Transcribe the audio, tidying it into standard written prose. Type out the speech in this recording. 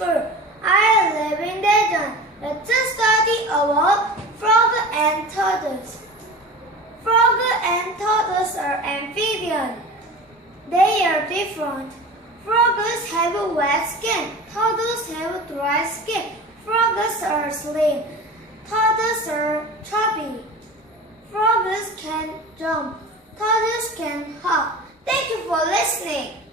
school. I live in Daejeon. Let's study about frog and turtles. Frog and turtles are amphibians. They are different. Frogs have a wet skin. Turtles have dry skin. Frogs are slim. Turtles are chubby. Frogs can jump. Turtles can hop. Thank you for listening.